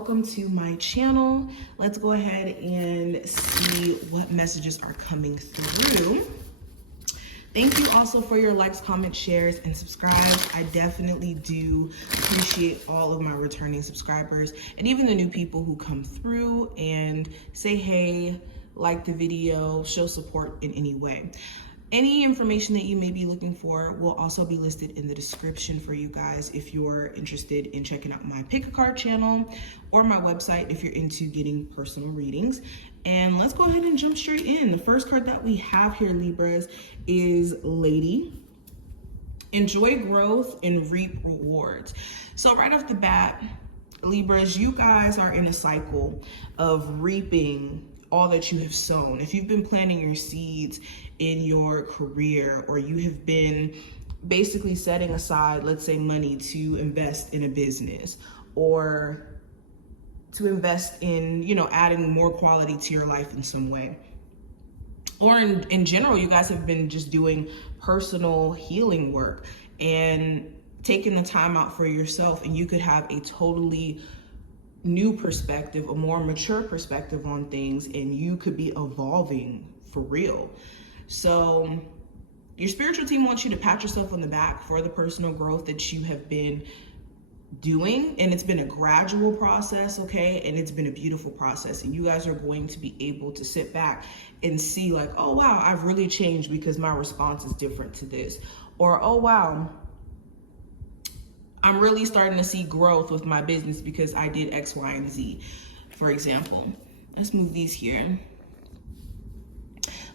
welcome to my channel. Let's go ahead and see what messages are coming through. Thank you also for your likes, comments, shares, and subscribes. I definitely do appreciate all of my returning subscribers and even the new people who come through and say hey, like the video, show support in any way. Any information that you may be looking for will also be listed in the description for you guys if you're interested in checking out my pick a card channel or my website if you're into getting personal readings. And let's go ahead and jump straight in. The first card that we have here, Libras, is Lady. Enjoy growth and reap rewards. So right off the bat, Libras, you guys are in a cycle of reaping all that you have sown. If you've been planting your seeds in your career, or you have been basically setting aside, let's say, money to invest in a business or to invest in, adding more quality to your life in some way. Or in general, you guys have been just doing personal healing work and taking the time out for yourself, and you could have a totally new perspective, a more mature perspective on things, and you could be evolving for real. So your spiritual team wants you to pat yourself on the back for the personal growth that you have been doing, and it's been a gradual process, okay? And it's been a beautiful process, and you guys are going to be able to sit back and see like, oh wow, I've really changed because my response is different to this, or oh wow, I'm really starting to see growth with my business because I did X, Y, and Z, for example. Let's move these here.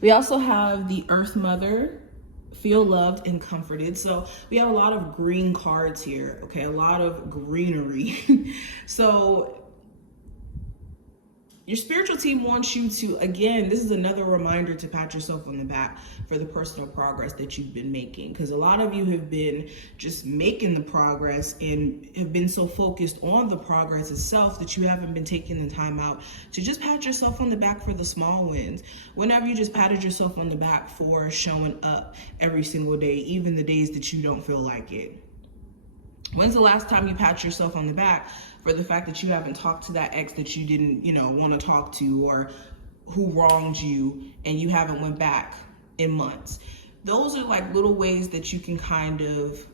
We also have the Earth Mother, feel loved and comforted. So we have a lot of green cards here, okay? A lot of greenery. So your spiritual team wants you to, again, this is another reminder to pat yourself on the back for the personal progress that you've been making. Because a lot of you have been just making the progress and have been so focused on the progress itself that you haven't been taking the time out to just pat yourself on the back for the small wins. Whenever you just patted yourself on the back for showing up every single day, even the days that you don't feel like it. When's the last time you pat yourself on the back for the fact that you haven't talked to that ex that you didn't, want to talk to, or who wronged you and you haven't went back in months? Those are like little ways that you can kind of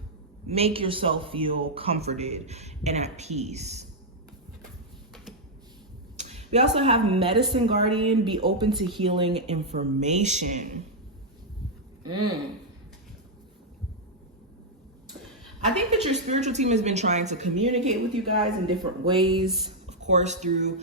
make yourself feel comforted and at peace. We also have Medicine Guardian, be open to healing information. I think that your spiritual team has been trying to communicate with you guys in different ways, of course, through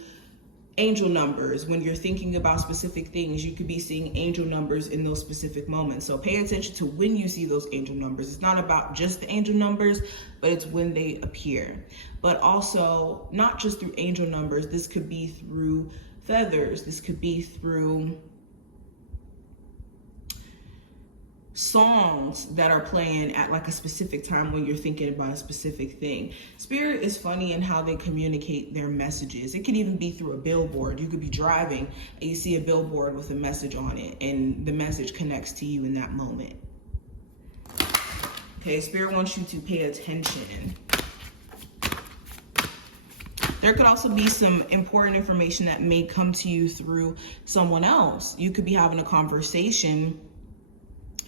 angel numbers. When you're thinking about specific things, you could be seeing angel numbers in those specific moments. So pay attention to when you see those angel numbers. It's not about just the angel numbers, but it's when they appear. But also, not just through angel numbers, this could be through feathers. This could be through songs that are playing at like a specific time when you're thinking about a specific thing. Spirit is funny in how they communicate their messages. It could even be through a billboard. You could be driving and you see a billboard with a message on it, and the message connects to you in that moment. Okay, Spirit wants you to pay attention. There could also be some important information that may come to you through someone else. You could be having a conversation,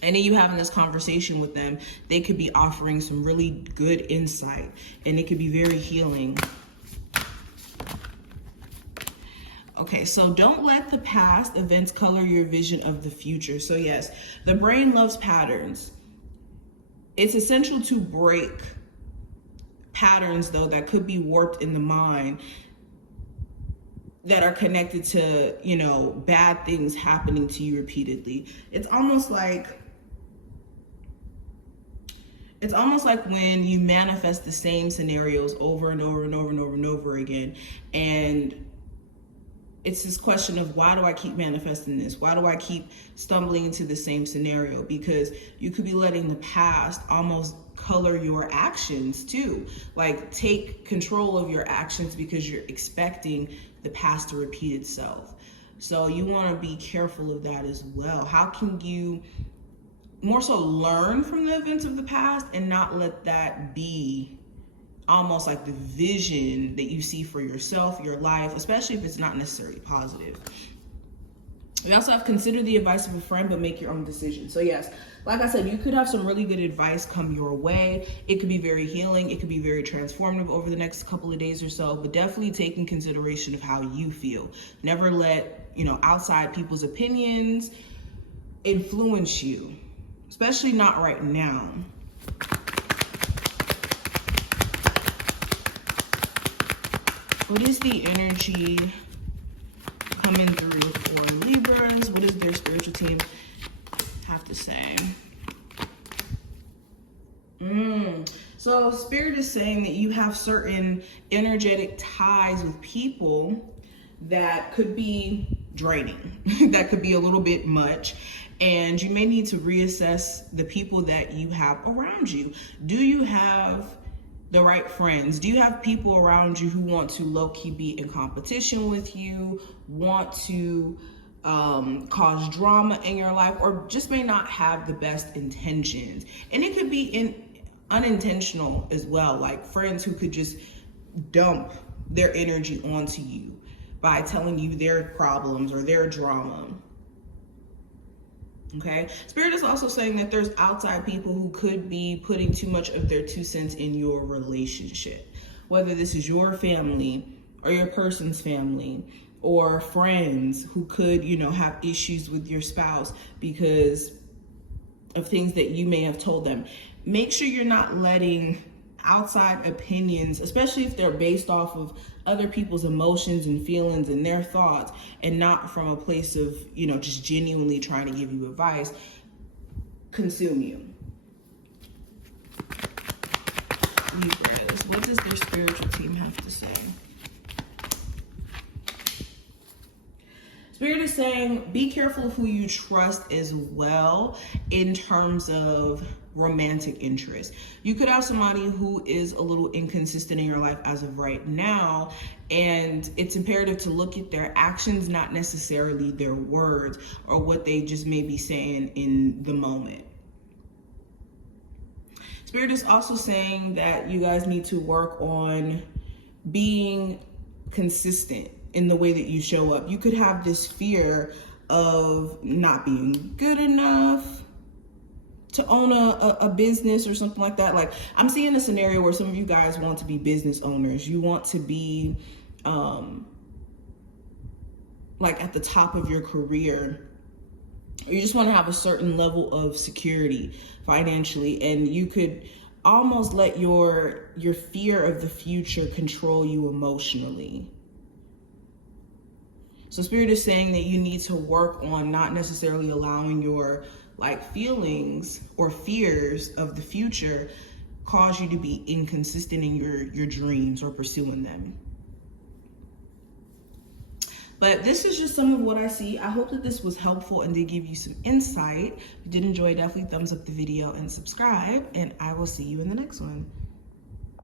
and then you having this conversation with them, they could be offering some really good insight, and it could be very healing. Okay, so don't let the past events color your vision of the future. So yes, the brain loves patterns. It's essential to break patterns, though, that could be warped in the mind that are connected to, bad things happening to you repeatedly. It's almost like when you manifest the same scenarios over and over and over and over and over again. And it's this question of, why do I keep manifesting this? Why do I keep stumbling into the same scenario? Because you could be letting the past almost color your actions too. Like, take control of your actions because you're expecting the past to repeat itself. So you want to be careful of that as well. How can you more so learn from the events of the past and not let that be almost like the vision that you see for yourself, your life, especially if it's not necessarily positive. We also have consider the advice of a friend, but make your own decision. So yes, like I said, you could have some really good advice come your way. It could be very healing. It could be very transformative over the next couple of days or so, but definitely take in consideration of how you feel. Never let, outside people's opinions influence you, especially not right now. What is the energy coming through for Libras? What does their spiritual team have to say? So Spirit is saying that you have certain energetic ties with people that could be draining, that could be a little bit much. And you may need to reassess the people that you have around you. Do you have the right friends? Do you have people around you who want to low-key be in competition with you, want to cause drama in your life, or just may not have the best intentions? And it could be unintentional as well, like friends who could just dump their energy onto you by telling you their problems or their drama. Okay, Spirit is also saying that there's outside people who could be putting too much of their 2 cents in your relationship, whether this is your family or your person's family, or friends who could, have issues with your spouse because of things that you may have told them. Make sure you're not letting outside opinions, especially if they're based off of other people's emotions and feelings and their thoughts, and not from a place of, just genuinely trying to give you advice, consume you. Libras, what does their spiritual team have to say? Spirit is saying, be careful of who you trust as well in terms of romantic interest. You could have somebody who is a little inconsistent in your life as of right now, and it's imperative to look at their actions, not necessarily their words or what they just may be saying in the moment. Spirit is also saying that you guys need to work on being consistent in the way that you show up. You could have this fear of not being good enough to own a business or something like that. Like, I'm seeing a scenario where some of you guys want to be business owners. You want to be like at the top of your career, or you just want to have a certain level of security financially, and you could almost let your fear of the future control you emotionally. So Spirit is saying that you need to work on not necessarily allowing your feelings or fears of the future cause you to be inconsistent in your dreams or pursuing them. But this is just some of what I see. I hope that this was helpful and did give you some insight. If you did enjoy, definitely thumbs up the video and subscribe, and I will see you in the next one.